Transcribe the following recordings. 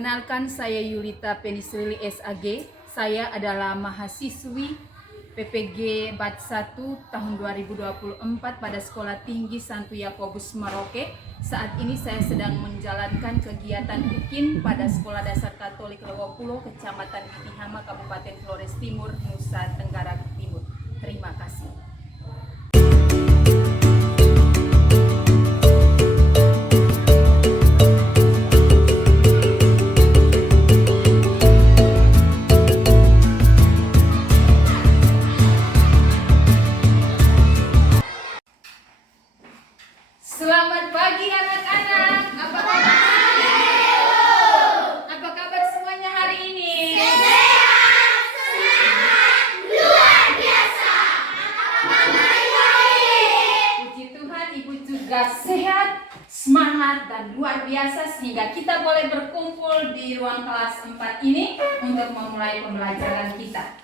Perkenalkan, saya Yulita Penisrili SAG. Saya adalah mahasiswi PPG Batch 1 tahun 2024 pada Sekolah Tinggi Santo Yakobus Merauke. Saat ini saya sedang menjalankan kegiatan UKIN pada Sekolah Dasar Katolik Lewopulo, Kecamatan Bitihama, Kabupaten Flores Timur, Nusa Tenggara Timur. Terima kasih. Selamat pagi anak-anak. Apa kabar? Apa kabar semuanya hari ini? Sehat, semangat, luar biasa. Apa kabar Ibu? Puji Tuhan, Ibu juga sehat, semangat, dan luar biasa sehingga kita boleh berkumpul di ruang kelas 4 ini untuk memulai pembelajaran kita.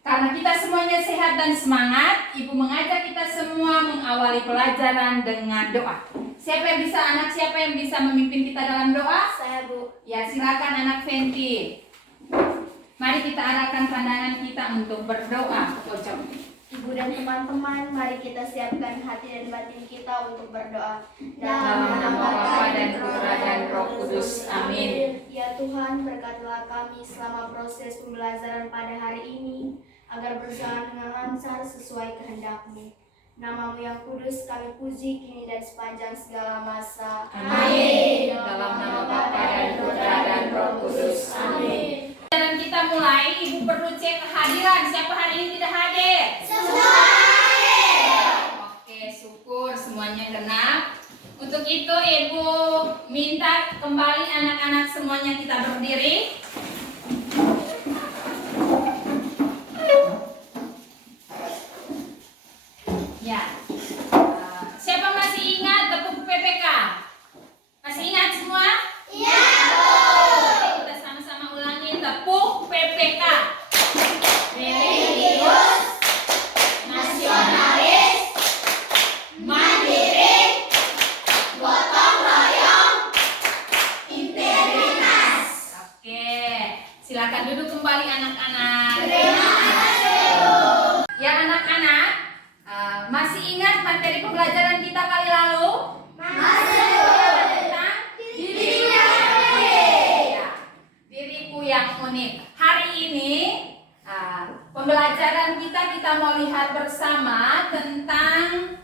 Karena kita semuanya sehat dan semangat, Ibu mengajak kita semua mengawali pelajaran dengan doa. Siapa yang bisa memimpin kita dalam doa? Saya Bu. Ya, silakan anak Fenty. Mari kita arahkan pandangan kita untuk berdoa. Pojok. Ibu dan teman-teman, mari kita siapkan hati dan batin kita untuk berdoa. Dalam nama Bapa dan Putra dan Roh Kudus. Amin. Ya Tuhan, berkatilah kami selama proses pembelajaran pada hari ini, agar berjalan dengan lancar sesuai kehendak-Mu. Nama-Mu yang kudus kami puji kini dan sepanjang segala masa. Amin. Dalam nama Bapa dan Putra dan Roh Kudus. Amin. Dan kita mulai, Ibu perlu cek kehadiran. Siapa hari ini tidak hadir? Semua hadir. Oke, syukur semuanya genap. Untuk itu Ibu minta kembali anak-anak semuanya kita berdiri. Ya. Siapa masih ingat tepuk PPK? Masih ingat semua? Iya. Oke, kita sama-sama ulangi tepuk PPK. Religius, nasionalis, mandiri, gotong royong, integritas. Oke, silakan duduk kembali anak-anak. Terima kasih. Ya anak-anak, masih ingat materi pembelajaran kita kali lalu? Masih. Tentang Diriku yang unik. Ya, diriku yang unik. Hari ini pembelajaran kita mau lihat bersama tentang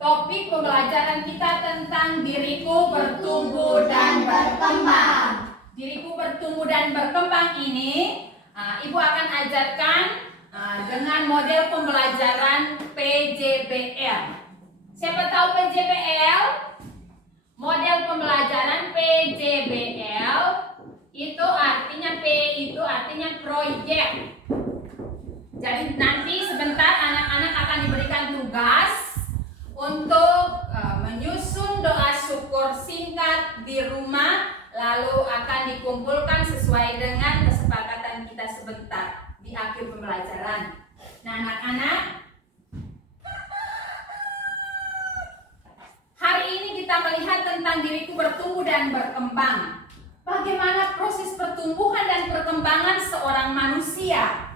topik pembelajaran kita tentang diriku bertumbuh dan berkembang. Diriku bertumbuh dan berkembang ini Ibu akan ajarkan dengan model pembelajaran PJBL. Siapa tahu PJBL? Model pembelajaran PJBL itu artinya P itu artinya proyek. Jadi nanti sebentar anak-anak akan diberikan tugas untuk menyusun doa syukur singkat di rumah, lalu akan dikumpulkan sesuai dengan kesepakatan kita sebentar di akhir pembelajaran. Nah, anak-anak, hari ini kita melihat tentang diriku bertumbuh dan berkembang. Bagaimana proses pertumbuhan dan perkembangan seorang manusia.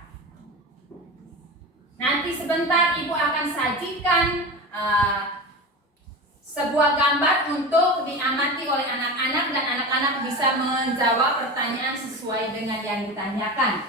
Nanti sebentar Ibu akan sajikan sebuah gambar untuk diamati oleh anak-anak dan anak-anak bisa menjawab pertanyaan sesuai dengan yang ditanyakan.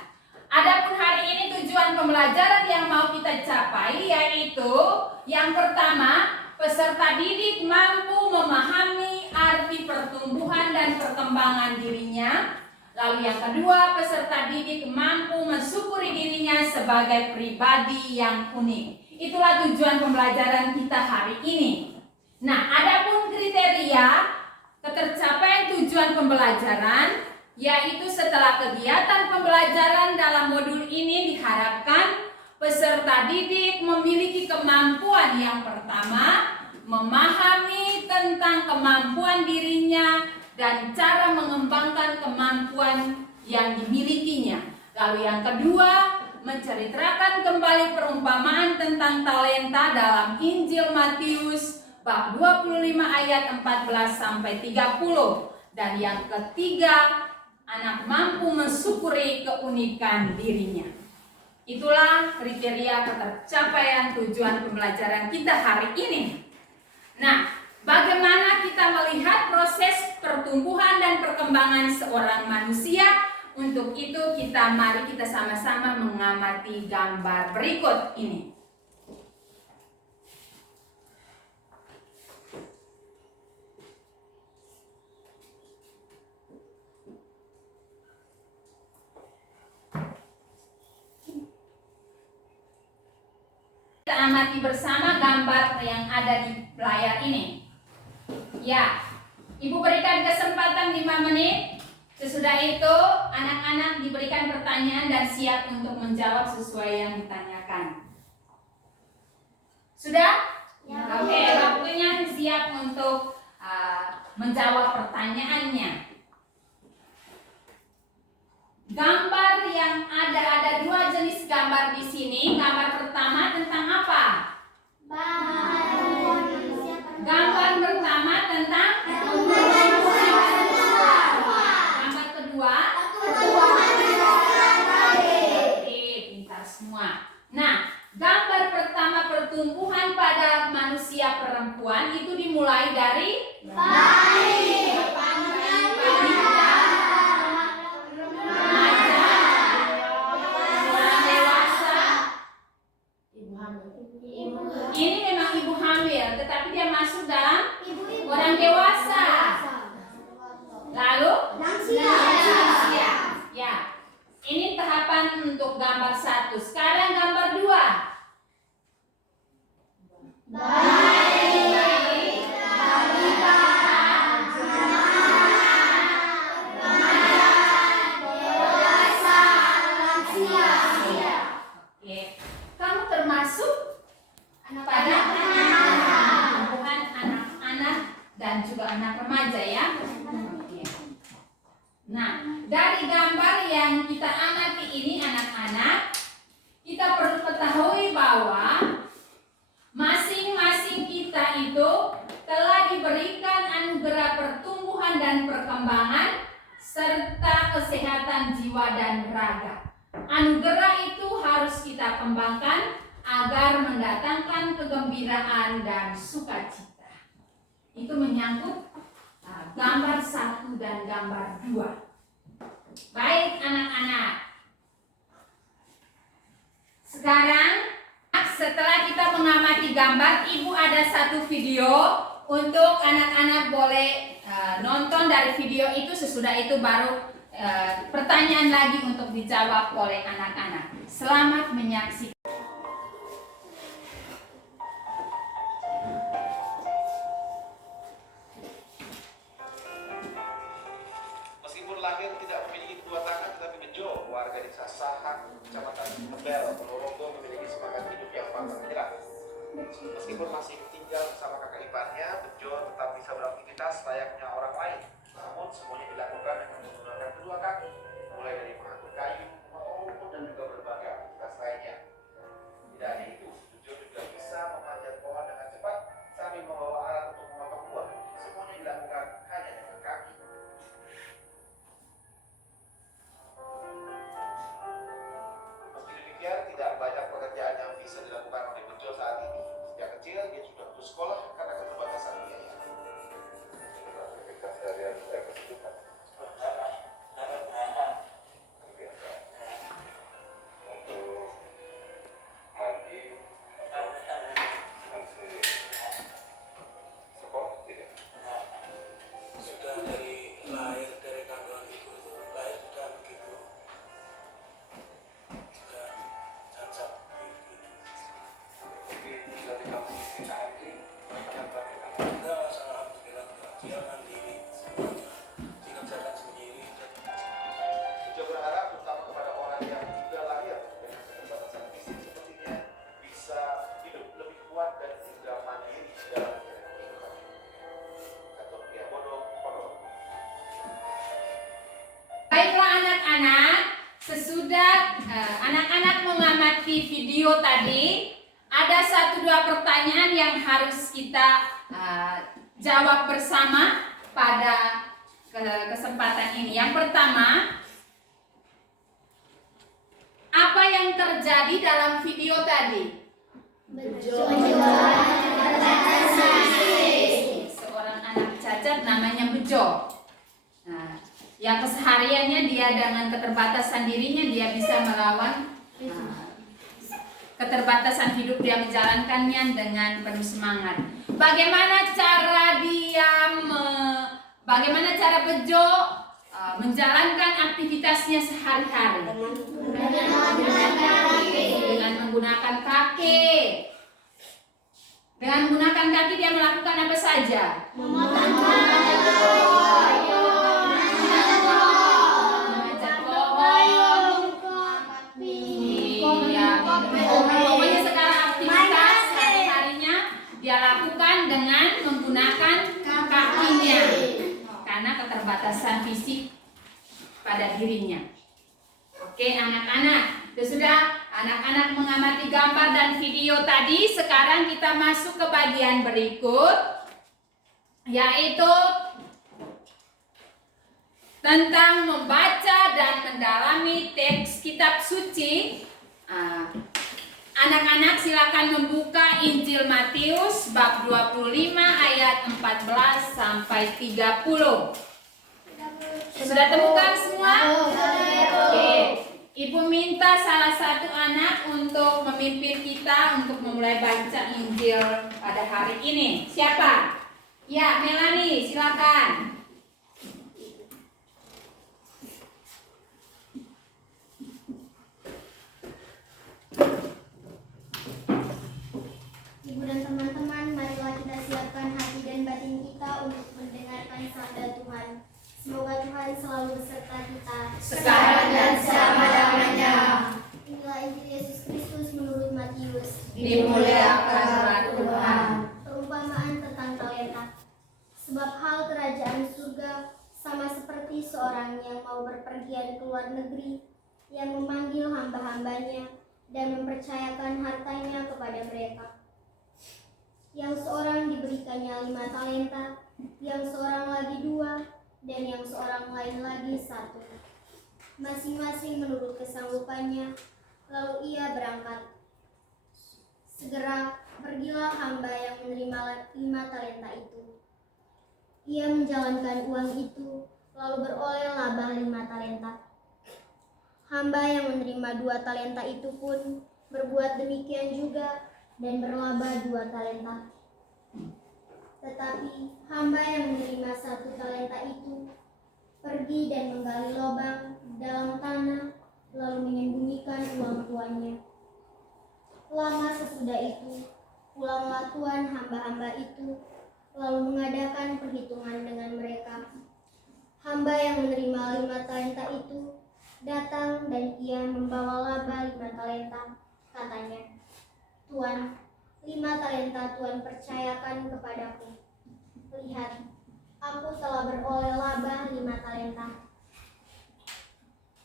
Adapun hari ini tujuan pembelajaran yang mau kita capai yaitu yang pertama, peserta didik mampu memahami arti pertumbuhan dan perkembangan dirinya. Lalu yang kedua, peserta didik mampu mensyukuri dirinya sebagai pribadi yang unik. Itulah tujuan pembelajaran kita hari ini. Nah, adapun kriteria ketercapaian tujuan pembelajaran yaitu setelah kegiatan pembelajaran dalam modul ini diharapkan peserta didik memiliki kemampuan yang pertama, memahami tentang kemampuan dirinya dan cara mengembangkan kemampuan yang dimilikinya. Lalu yang kedua, menceritakan kembali perumpamaan tentang talenta dalam Injil Matius bab 25 ayat 14 sampai 30. Dan yang ketiga, anak mampu mensyukuri keunikan dirinya. Itulah kriteria ketercapaian tujuan pembelajaran kita hari ini. Nah, bagaimana kita melihat proses pertumbuhan dan perkembangan seorang manusia? Untuk itu mari kita sama-sama mengamati gambar berikut ini. Kita amati bersama gambar yang ada di layar ini. Ya, Ibu berikan kesempatan 5 menit. Sesudah itu, anak-anak diberikan pertanyaan dan siap untuk menjawab sesuai yang ditanyakan. Sudah? Ya. Oke, waktunya siap untuk menjawab pertanyaannya. Gambar yang ada 2 jenis gambar di sini. Gambar pertama tentang apa? Gambar pertama tentang gambar kedua. Oke, pintar semua. Nah, gambar pertama pertumbuhan pada manusia perempuan itu dimulai dari ini memang ibu hamil, tetapi dia masuk dalam orang dewasa. Lalu lansia. Ya. Ini tahapan untuk gambar 1. Sekarang gambar 2. Oke. Kamu termasuk pada pertumbuhan anak-anak dan juga anak remaja ya. Nah, dari gambar yang kita amati ini anak-anak, kita perlu ketahui bahwa masing-masing kita itu telah diberikan anugerah pertumbuhan dan perkembangan serta kesehatan jiwa dan raga. Anugerah itu harus kita kembangkan agar mendatangkan kegembiraan dan sukacita. Itu menyangkut gambar 1 dan gambar 2. Baik anak-anak. Sekarang setelah kita mengamati gambar, Ibu ada 1 video untuk anak-anak boleh nonton dari video itu. Sesudah itu baru pertanyaan lagi untuk dijawab oleh anak-anak. Selamat menyaksikan. Lahir tidak memiliki kedua tangan tetapi Bejo, warga desa Sahang, Kecamatan Tebel, Ponorogo memiliki semangat hidup yang pantang menyerah. Meskipun masih tinggal bersama kakak iparnya, Bejo tetap bisa beraktivitas layaknya orang lain. Namun semuanya dilakukan dengan menggunakan kedua kaki, mulai dari mengangkut kayu, memotong rumput dan juga berbagai aktivitas lainnya. Tidak hanya itu, Bejo juga bisa memanjat pohon dengan cepat sambil membawa alat untuk memotong buah. Semuanya dilakukan hanya dengan kaki. Tidak banyak pekerjaan yang bisa dilakukan oleh Bejo saat ini. Sejak kecil dia sudah putus sekolah karena keterbatasan biaya. Aktivitas harian saya kesibukan. Untuk mandi, masih sekolah tidak. Sudah dari lahir dari kandungan ibu itu lahir sudah begitu. Bejo berharap terutama kepada orang yang juga lahir dengan keterbatasan fisik sepertinya bisa hidup lebih kuat dan juga mandiri dalam menjalani kehidupan. Atau dia bodoh. Baiklah anak-anak, sesudah anak-anak mengamati video tadi, ada 1-2 pertanyaan yang harus kita jawab bersama pada kesempatan ini. Yang pertama, apa yang terjadi dalam video tadi? Seorang anak cacat namanya Bejo. Nah, yang kesehariannya dia dengan keterbatasan dirinya dia bisa melawan keterbatasan hidup, dia menjalankannya dengan penuh semangat. Bagaimana cara bagaimana cara Bejo menjalankan aktivitasnya sehari-hari? Dengan menggunakan kaki. Dengan menggunakan kaki dia melakukan apa saja? Memanjat pohon. Iya, pokoknya sekarang aktivitas sehari-harinya dia lakukan dengan menggunakan kakinya karena keterbatasan fisik pada dirinya. Oke, anak-anak, itu sudah anak-anak mengamati gambar dan video tadi. Sekarang kita masuk ke bagian berikut, yaitu tentang membaca dan mendalami teks kitab suci. Anak-anak silakan membuka Injil Matius bab 25 ayat 14 sampai 30. Sudah temukan semua? Oke. Ibu minta salah satu anak untuk memimpin kita untuk memulai baca Injil pada hari ini. Siapa? Ya, Melanie, silakan. Ibu dan teman-teman, marilah kita siapkan hati dan batin kita untuk mendengarkan sabda Tuhan. Semoga Tuhan selalu beserta kita Sekarang dan selama-lamanya. Inilah Injil Yesus Kristus menurut Matius. Dimuliakanlah Tuhan. Perumpamaan tentang talenta. Sebab hal kerajaan surga sama seperti seorang yang mau berpergian ke luar negeri, yang memanggil hamba-hambanya dan mempercayakan hartanya kepada mereka. Yang seorang diberikannya 5 talenta, yang seorang lagi 2, dan yang seorang lain lagi 1, masing-masing menurut kesanggupannya. Lalu ia berangkat. Segera pergilah hamba yang menerima 5 talenta itu. Ia menjalankan uang itu, lalu beroleh laba 5 talenta. Hamba yang menerima 2 talenta itu pun berbuat demikian juga dan berlaba 2 talenta. Tetapi hamba yang menerima 1 talenta itu pergi dan menggali lubang dalam tanah, lalu menyembunyikan uang tuannya. Lama sesudah itu, pulanglah tuan hamba-hamba itu, lalu mengadakan perhitungan dengan mereka. Hamba yang menerima 5 talenta itu datang dan ia membawa laba 5 talenta. Katanya, Tuan, 5 talenta Tuan percayakan kepadaku. Lihat, aku telah beroleh laba 5 talenta.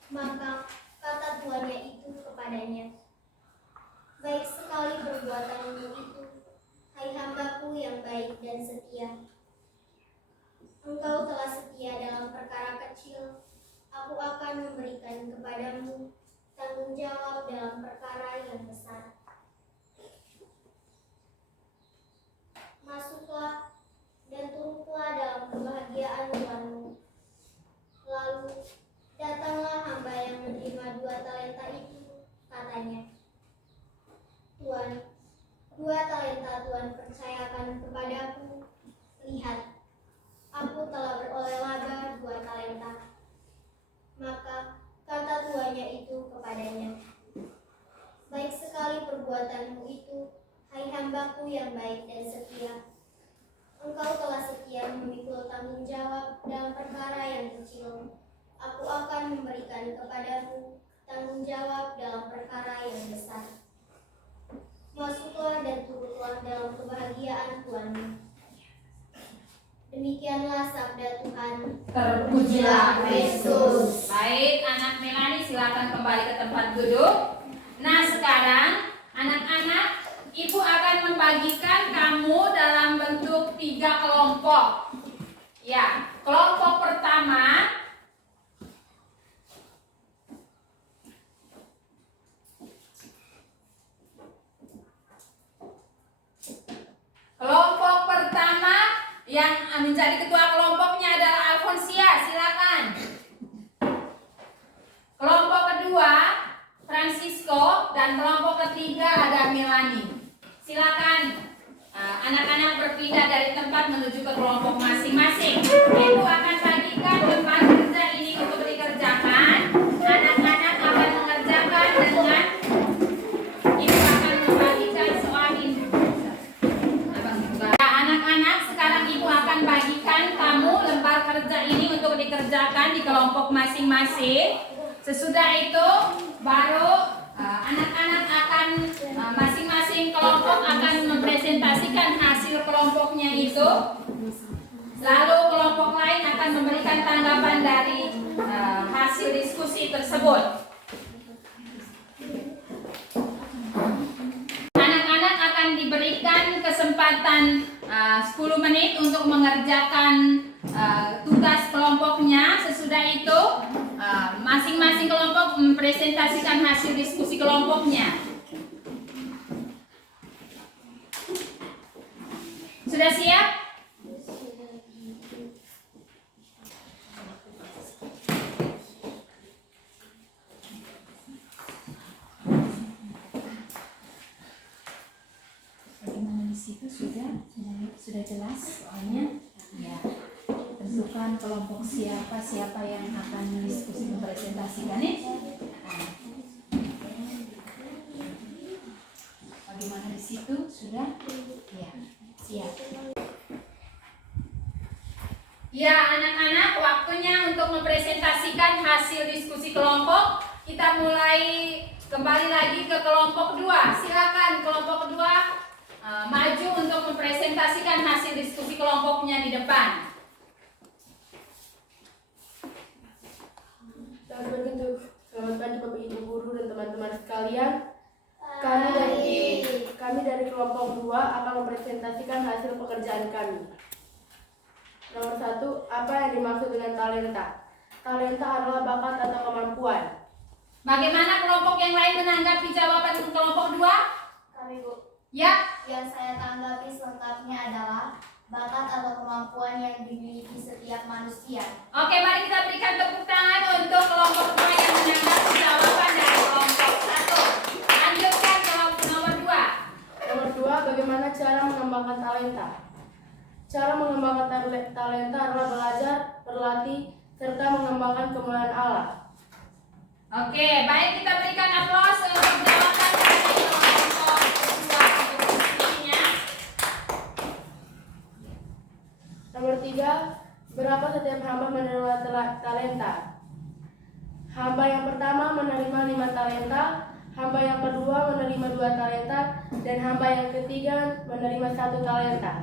Maka kata tuannya itu kepadanya, baik sekali perbuatanmu itu, hai hambaku yang baik dan setia. Engkau telah setia dalam perkara kecil, aku akan memberikan kepadamu tanggung jawab dalam perkara yang besar. Masuklah dan turutlah dalam kebahagiaan Tuhanmu. Lalu datanglah hamba yang menerima 2 talenta itu, katanya, Tuan, 2 talenta Tuan percayakan kepadaku. Lihat, aku telah beroleh laba 2 talenta. Maka kata tuannya itu kepadanya, baik sekali perbuatanmu itu, hai hambaku yang baik dan setia. Engkau telah setia memikul tanggung jawab dalam perkara yang kecil. Aku akan memberikan kepadamu tanggung jawab dalam perkara yang besar. Masuklah dan turutlah dalam kebahagiaan Tuhanmu. Demikianlah sabda Tuhan. Terpujilah Kristus. Baik, anak Melani silakan kembali ke tempat duduk. Nah, sekarang anak-anak, Ibu akan membagikan kamu dalam bentuk 3 kelompok. Ya, Kelompok pertama yang menjadi ketua kelompoknya adalah Alfonsia, silakan. Kelompok kedua Francisco dan kelompok ketiga ada Melanie. Silakan anak-anak berpindah dari tempat menuju ke kelompok masing-masing. Ibu akan bagikan tempat kerja ini untuk dikerjakan. Anak-anak akan mengerjakan dengan ibu akan membagikan soal ini. Anak-anak, sekarang ibu akan bagikan kamu lembar kerja ini untuk dikerjakan di kelompok masing-masing. Sesudah itu baru anak-anak akan masing-masing kelompok akan mempresentasikan hasil kelompoknya itu. Lalu kelompok lain akan memberikan tanggapan dari hasil diskusi tersebut. Anak-anak akan diberikan kesempatan 10 menit untuk mengerjakan tugas kelompoknya. Sesudah itu masing-masing kelompok mempresentasikan hasil diskusi kelompoknya. Sudah siap? Bagaimana di situ sudah jelas soalnya? Ya. Tentukan kelompok siapa yang akan diskusi mempresentasikan ini. Bagaimana di situ sudah? Ya, siap. Ya, anak-anak, waktunya untuk mempresentasikan hasil diskusi kelompok. Kita mulai kembali lagi ke kelompok 2. Silakan kelompok 2 maju untuk mempresentasikan hasil diskusi kelompoknya di depan. Selamat pagi Bapak Ibu Guru dan teman-teman sekalian. Kami dari kelompok 2 akan mempresentasikan hasil pekerjaan kami. Nomor 1, apa yang dimaksud dengan talenta? Talenta adalah bakat atau kemampuan. Bagaimana kelompok yang lain menanggapi jawaban kelompok 2? Kami Bu. Ya. Yang saya tanggapi selengkapnya adalah bakat atau kemampuan yang dimiliki setiap manusia. Oke, mari kita berikan tepuk tangan untuk kelompok 2 yang menanggapi jawaban dari kelompok 1. Lanjutkan kelompok nomor 2. Nomor 2, bagaimana cara mengembangkan talenta? Cara mengembangkan talenta adalah belajar, berlatih, serta mengembangkan kemuliaan Allah. Oke, baik, kita berikan aplaus untuk jawaban dari kelompok 2 untuk diskusinya. Nomor 3, berapa setiap hamba menerima talenta? Hamba yang pertama menerima 5 talenta, hamba yang kedua menerima 2 talenta, dan hamba yang ketiga menerima 1 talenta.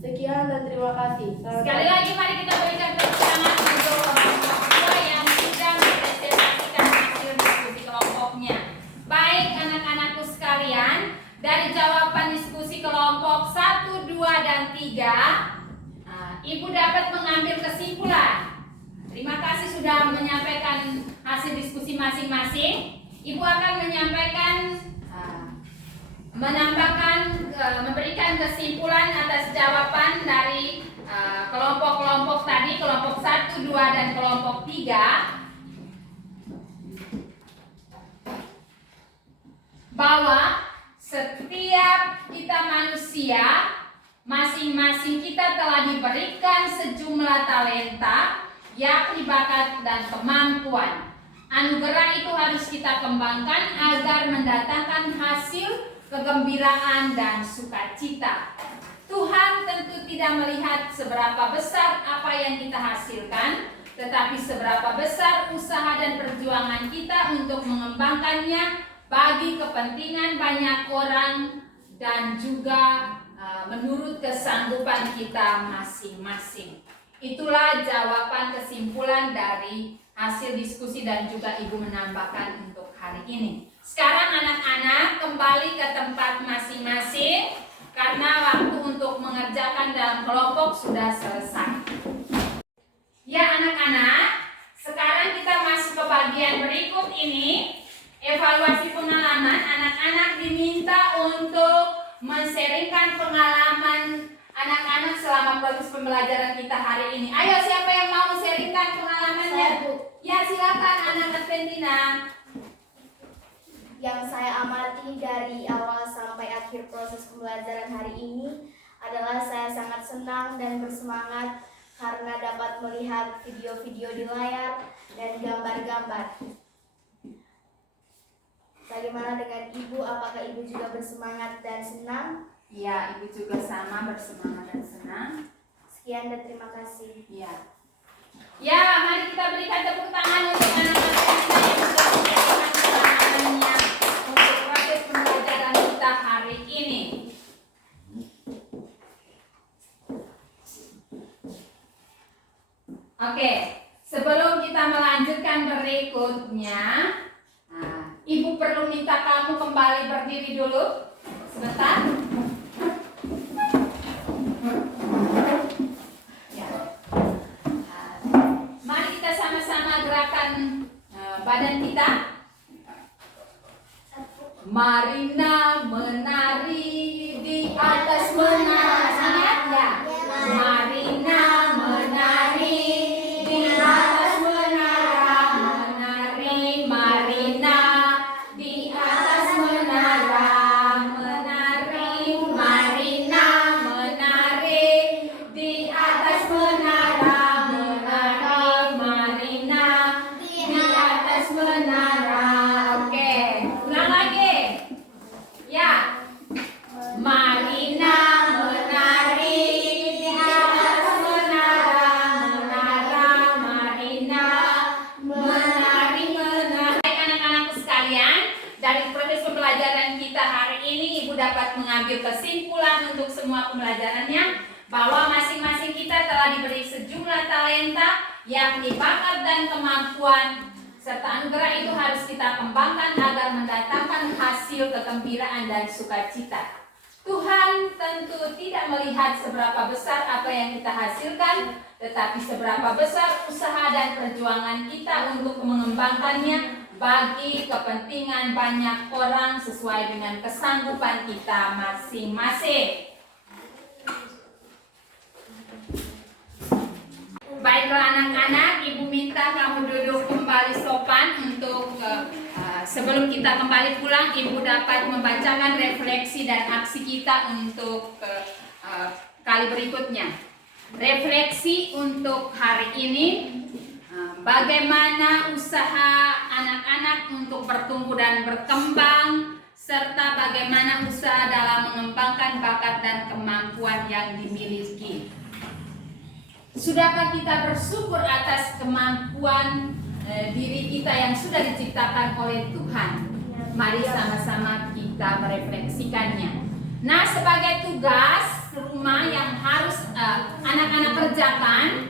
Sekian dan terima kasih. Sekali lagi mari kita berikan tepuk tangan untuk kelompok 2 yang sudah mempresentasikan hasil diskusi kelompoknya. Baik anak-anakku sekalian, dari jawaban diskusi kelompok 1, 2, dan 3, Ibu dapat mengambil kesimpulan. Terima kasih sudah menyampaikan hasil diskusi masing-masing. Ibu akan menyampaikan, memberikan kesimpulan atas jawaban dari kelompok-kelompok tadi, kelompok 1, 2, dan kelompok 3, bahwa setiap kita manusia, masing-masing kita telah diberikan sejumlah talenta, yakni bakat dan kemampuan. Anugerah itu harus kita kembangkan agar mendatangkan hasil kegembiraan dan sukacita. Tuhan tentu tidak melihat seberapa besar apa yang kita hasilkan, tetapi seberapa besar usaha dan perjuangan kita untuk mengembangkannya bagi kepentingan banyak orang dan juga menurut kesanggupan kita masing-masing. Itulah jawaban kesimpulan dari hasil diskusi dan juga Ibu menambahkan untuk hari ini. Sekarang anak-anak kembali ke tempat masing-masing karena waktu untuk mengerjakan kerjakan dalam kelompok sudah selesai. Ya anak-anak, sekarang kita masuk ke bagian berikut ini. Evaluasi pengalaman. Anak-anak diminta untuk men-sharingkan pengalaman anak-anak selama proses pembelajaran kita hari ini. Ayo, siapa yang mau men-sharingkan pengalamannya? Ya, silakan anak Adventina. Yang saya amati dari awal sampai akhir proses pembelajaran hari ini adalah saya sangat senang dan bersemangat karena dapat melihat video-video di layar dan gambar-gambar. Bagaimana dengan Ibu? Apakah Ibu juga bersemangat dan senang? Ya, Ibu juga sama bersemangat dan senang. Sekian dan terima kasih. Ya. Ya, mari kita berikan tepuk tangan untuk anak-anak Adventina yang sudah menyampaikan pengalamannya untuk proses pembelajaran kita hari ini. Oke, sebelum kita melanjutkan berikutnya, Ibu perlu minta kamu kembali berdiri dulu sebentar. Ya. Mari kita sama-sama gerakan badan kita. Marina menari di atas menara. Ingat ya? Marina menari di atas menara. Menari Marina di atas menara. Menari Marina menari di atas menara. Menari Marina di atas menara. Oke, ulang lagi. Ya. Marina menari di atas menara. Menara Marina menari. Baik anak-anakku sekalian, dari proses pembelajaran kita hari ini Ibu dapat mengambil kesimpulan untuk semua pembelajarannya bahwa masing-masing kita telah diberi sejumlah talenta, yakni bakat dan kemampuan, serta anugerah itu harus kita kembangkan agar mendatangkan hasil kegembiraan dan sukacita. Tuhan tentu tidak melihat seberapa besar apa yang kita hasilkan, tetapi seberapa besar usaha dan perjuangan kita untuk mengembangkannya bagi kepentingan banyak orang sesuai dengan kesanggupan kita masing-masing. Baiklah anak-anak, Ibu minta kamu duduk kembali sopan untuk sebelum kita kembali pulang, Ibu dapat membacakan refleksi dan aksi kita untuk kali berikutnya. Refleksi untuk hari ini, bagaimana usaha anak-anak untuk bertumbuh dan berkembang, serta bagaimana usaha dalam mengembangkan bakat dan kemampuan yang dimiliki. Sudahkah kita bersyukur atas kemampuan diri kita yang sudah diciptakan oleh Tuhan? Mari sama-sama kita merefleksikannya. Nah, sebagai tugas rumah yang harus anak-anak kerjakan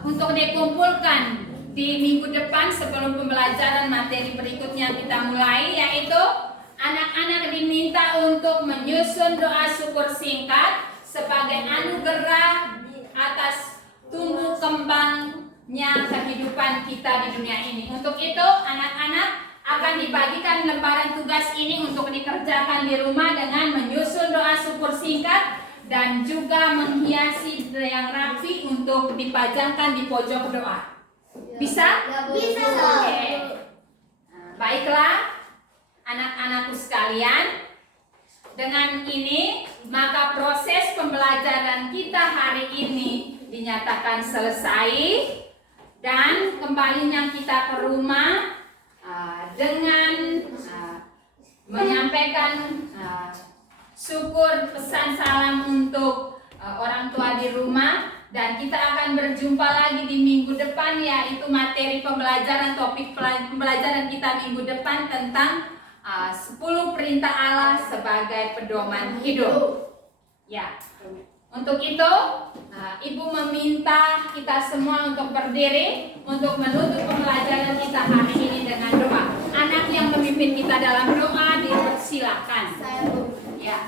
untuk dikumpulkan di minggu depan sebelum pembelajaran materi berikutnya kita mulai, yaitu anak-anak diminta untuk menyusun doa syukur singkat sebagai anugerah atas tumbuh kembangnya kehidupan kita di dunia ini. Untuk itu anak-anak akan dibagikan lembaran tugas ini untuk dikerjakan di rumah dengan menyusun doa syukur singkat dan juga menghiasi yang rapi untuk dipajangkan di pojok doa. Bisa? Bisa. Oke. Baiklah anak-anakku sekalian, dengan ini maka proses pembelajaran kita hari ini dinyatakan selesai dan kembalinya kita ke rumah dengan menyampaikan syukur pesan salam untuk orang tua di rumah, dan kita akan berjumpa lagi di minggu depan, yaitu materi pembelajaran, topik pembelajaran kita minggu depan tentang 10 perintah Allah sebagai pedoman hidup. Ya. Untuk itu, Ibu meminta kita semua untuk berdiri untuk menutup pembelajaran kita hari ini dengan doa. Anak yang memimpin kita dalam doa dipersilakan. Saya Ya.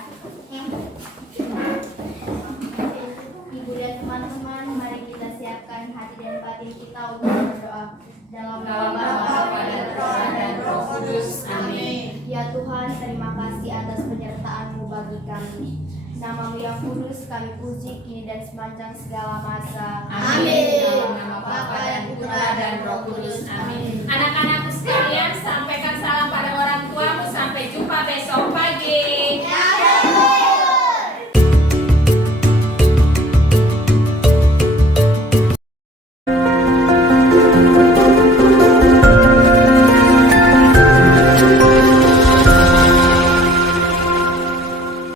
Tuhan, terima kasih atas penyertaan-Mu bagi kami. Nama-Mu yang kudus kami puji kini dan sepanjang segala masa. Amin. Dalam nama